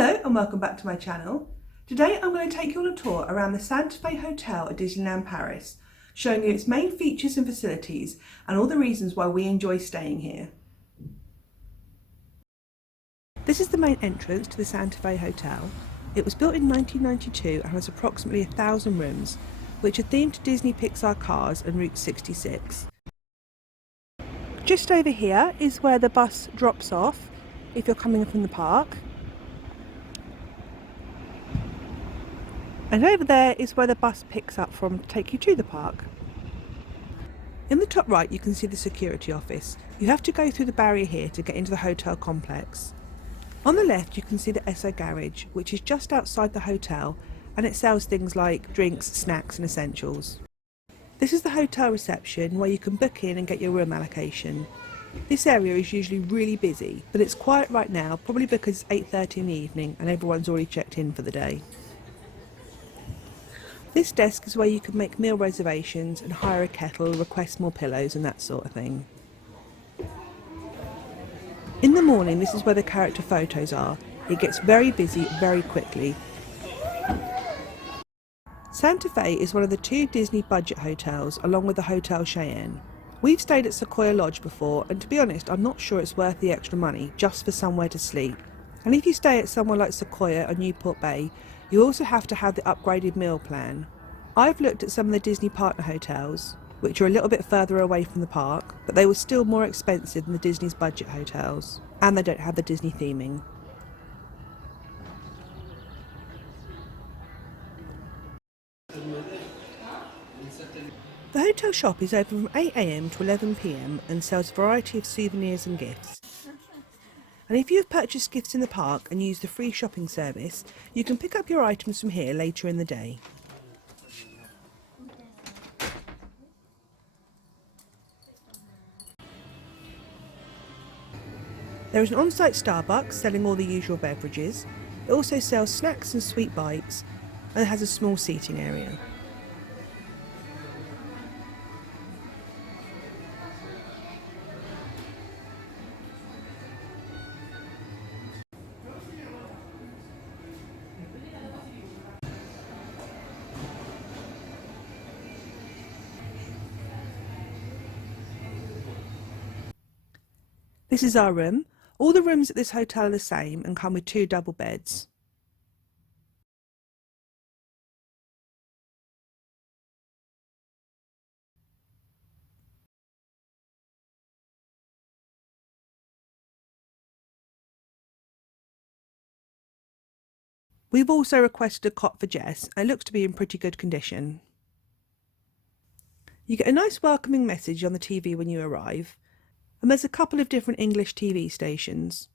Hello and welcome back to my channel. Today I'm going to take you on a tour around the Santa Fe Hotel at Disneyland Paris, showing you its main features and facilities and all the reasons why we enjoy staying here. This is the main entrance to the Santa Fe Hotel. It was built in 1992 and has approximately 1,000 rooms, which are themed to Disney Pixar cars and Route 66. Just over here is where the bus drops off if you're coming from the park. And over there is where the bus picks up from to take you to the park. In the top right you can see the security office. You have to go through the barrier here to get into the hotel complex. On the left you can see the Esso garage, which is just outside the hotel, and it sells things like drinks, snacks and essentials. This is the hotel reception where you can book in and get your room allocation. This area is usually really busy, but it's quiet right now, probably because it's 8:30 in the evening and everyone's already checked in for the day. This desk is where you can make meal reservations and hire a kettle, request more pillows and that sort of thing. In the morning this is where the character photos are. It gets very busy very quickly. Santa Fe is one of the two Disney budget hotels along with the Hotel Cheyenne. We've stayed at Sequoia Lodge before, and to be honest I'm not sure it's worth the extra money just for somewhere to sleep. And if you stay at somewhere like Sequoia or Newport Bay, you also have to have the upgraded meal plan. I've looked at some of the Disney partner hotels, which are a little bit further away from the park, but they were still more expensive than the Disney's budget hotels, and they don't have the Disney theming. The hotel shop is open from 8 AM to 11 PM and sells a variety of souvenirs and gifts. And if you have purchased gifts in the park and used the free shopping service, you can pick up your items from here later in the day. There is an on-site Starbucks selling all the usual beverages. It also sells snacks and sweet bites and has a small seating area. This is our room. All the rooms at this hotel are the same and come with 2 double beds. We've also requested a cot for Jess, and it looks to be in pretty good condition. You get a nice welcoming message on the TV when you arrive, and there's a couple of different English TV stations.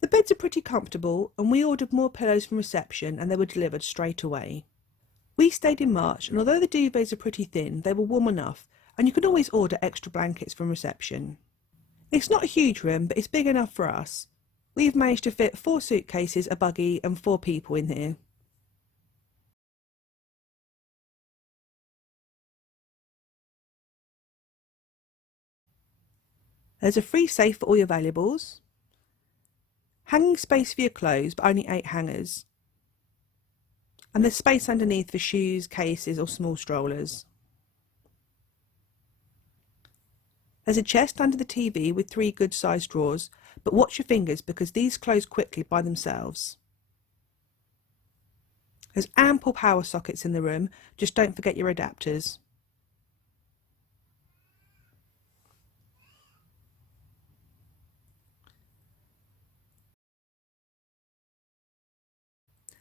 The beds are pretty comfortable, and we ordered more pillows from reception and they were delivered straight away. We stayed in March, and although the duvets are pretty thin, they were warm enough, and you can always order extra blankets from reception. It's not a huge room, but it's big enough for us. We've managed to fit 4 suitcases, a buggy and 4 people in here. There's a free safe for all your valuables. Hanging space for your clothes, but only 8 hangers. And there's space underneath for shoes, cases or small strollers. There's a chest under the TV with 3 good sized drawers, but watch your fingers because these close quickly by themselves. There's ample power sockets in the room, just don't forget your adapters.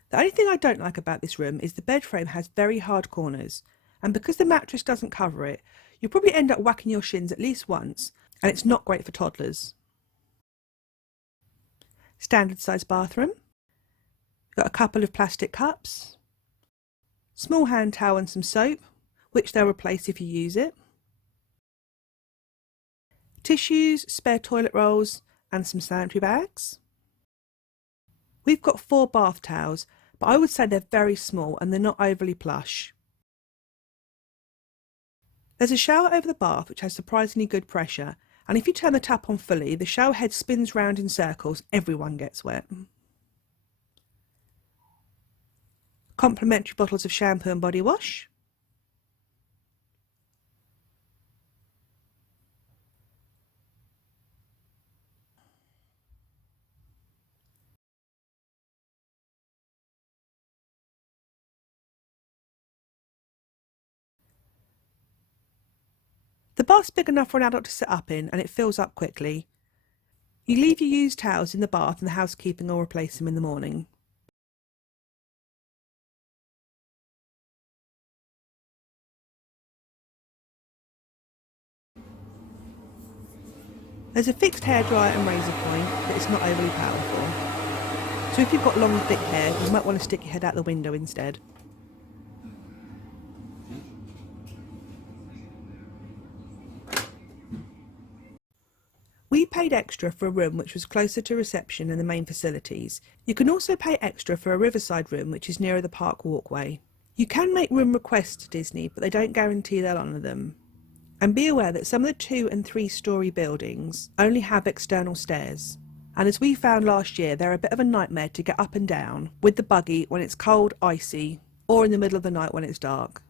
The only thing I don't like about this room is the bed frame has very hard corners, and because the mattress doesn't cover it, you'll probably end up whacking your shins at least once, and it's not great for toddlers. Standard size bathroom. Got a couple of plastic cups, small hand towel and some soap, which they'll replace if you use it. Tissues, spare toilet rolls and some sanitary bags. We've got 4 bath towels, but I would say they're very small and they're not overly plush. There's a shower over the bath which has surprisingly good pressure, and if you turn the tap on fully, the shower head spins round in circles, everyone gets wet. complimentary bottles of shampoo and body wash, the bar's big enough for an adult to sit up in and it fills up quickly. You leave your used towels in the bath and the housekeeping will replace them in the morning. There's a fixed hairdryer and razor point, but it's not overly powerful. So if you've got long thick hair, you might want to stick your head out the window instead. We paid extra for a room which was closer to reception and the main facilities. You can also pay extra for a riverside room which is nearer the park walkway. You can make room requests to Disney, but they don't guarantee they'll honour them. And be aware that some of the 2- and 3-storey buildings only have external stairs. And as we found last year, they're a bit of a nightmare to get up and down with the buggy when it's cold, icy, or in the middle of the night when it's dark.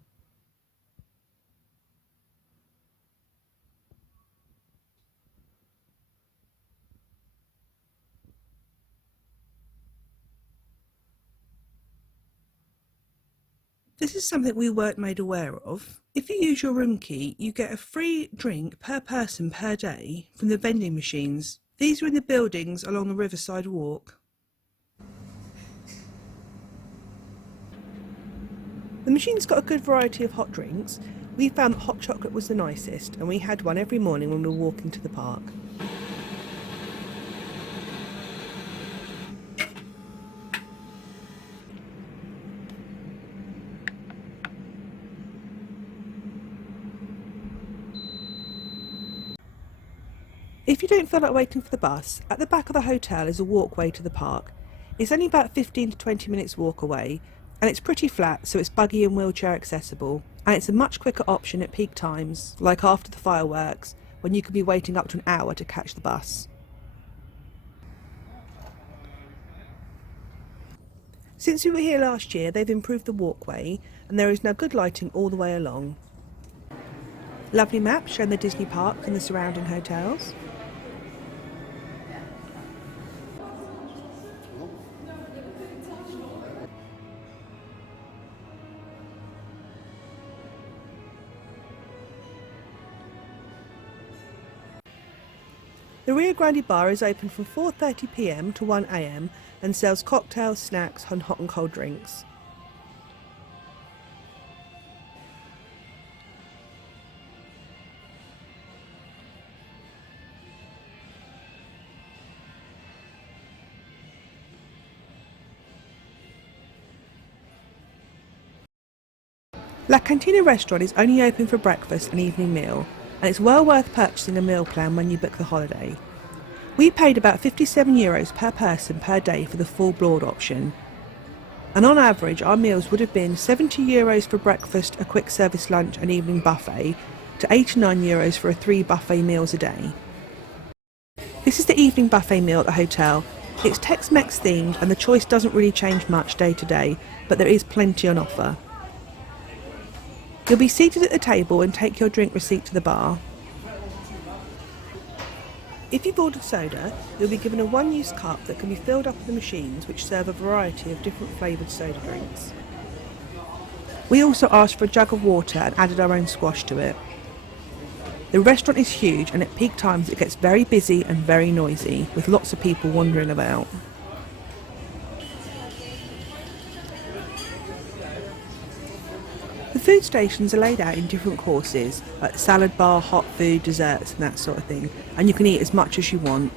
This is something we weren't made aware of. If you use your room key, you get a free drink per person per day from the vending machines. These are in the buildings along the Riverside Walk. The machine's got a good variety of hot drinks. We found that hot chocolate was the nicest, and we had one every morning when we were walking to the park. If you don't feel like waiting for the bus, at the back of the hotel is a walkway to the park. It's only about 15 to 20 minutes walk away, and it's pretty flat, so it's buggy and wheelchair accessible, and it's a much quicker option at peak times, like after the fireworks, when you could be waiting up to an hour to catch the bus. Since we were here last year, they've improved the walkway, and there is now good lighting all the way along. Lovely map showing the Disney parks and the surrounding hotels. The Rio Grande Bar is open from 4:30 p.m. to 1 a.m. and sells cocktails, snacks and hot and cold drinks. La Cantina Restaurant is only open for breakfast and evening meal, and it's well worth purchasing a meal plan when you book the holiday. We paid about €57 per person per day for the full board option, and on average our meals would have been €70 for breakfast, a quick service lunch and evening buffet, to €89 for a 3 buffet meals a day. This is the evening buffet meal at the hotel. It's Tex-Mex themed and the choice doesn't really change much day to day, but there is plenty on offer. You'll be seated at the table and take your drink receipt to the bar. If you've ordered soda, you'll be given a one-use cup that can be filled up with the machines which serve a variety of different flavoured soda drinks. We also asked for a jug of water and added our own squash to it. The restaurant is huge and at peak times it gets very busy and very noisy, with lots of people wandering about. The food stations are laid out in different courses, like salad bar, hot food, desserts and that sort of thing, and you can eat as much as you want.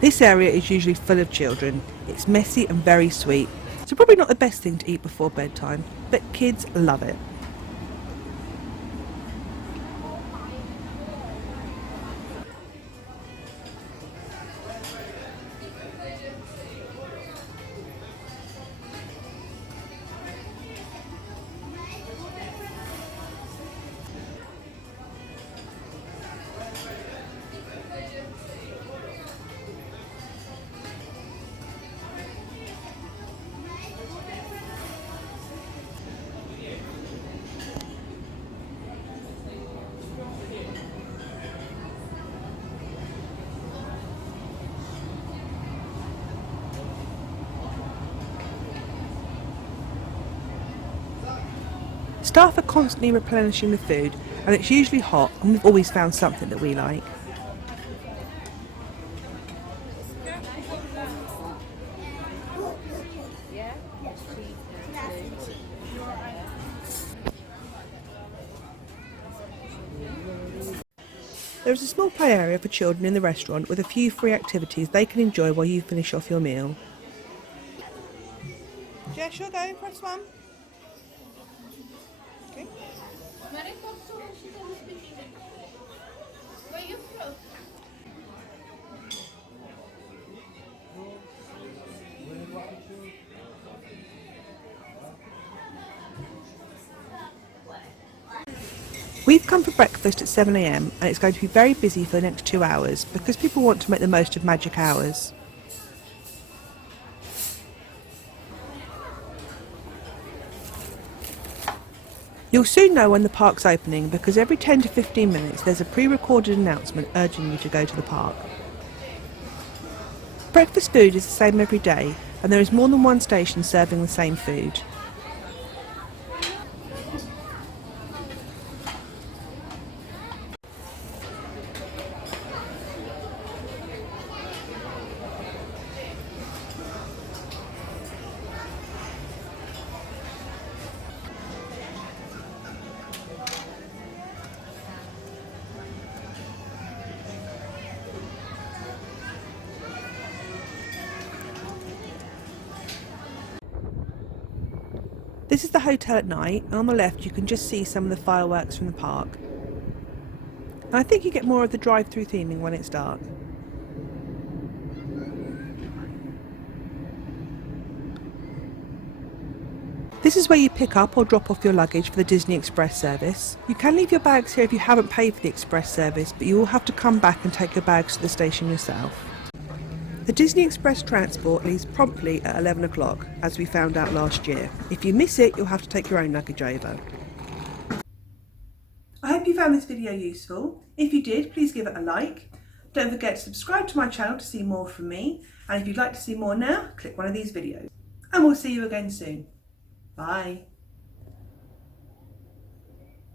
This area is usually full of children. It's messy and very sweet, so probably not the best thing to eat before bedtime, but kids love it. Staff are constantly replenishing the food, and it's usually hot, and we've always found something that we like. There is a small play area for children in the restaurant with a few free activities they can enjoy while you finish off your meal. Jess, you'll go, press 1. Okay. We've come for breakfast at 7 AM and it's going to be very busy for the next 2 hours because people want to make the most of magic hours. You'll soon know when the park's opening because every 10 to 15 minutes there's a pre-recorded announcement urging you to go to the park. Breakfast food is the same every day and there is more than one station serving the same food. This is the hotel at night, and on the left you can just see some of the fireworks from the park. And I think you get more of the drive-through theming when it's dark. This is where you pick up or drop off your luggage for the Disney Express service. You can leave your bags here if you haven't paid for the Express service, but you will have to come back and take your bags to the station yourself. The Disney Express transport leaves promptly at 11 o'clock, as we found out last year. If you miss it, you'll have to take your own luggage over. I hope you found this video useful. If you did, please give it a like. Don't forget to subscribe to my channel to see more from me. And if you'd like to see more now, click one of these videos. And we'll see you again soon. Bye.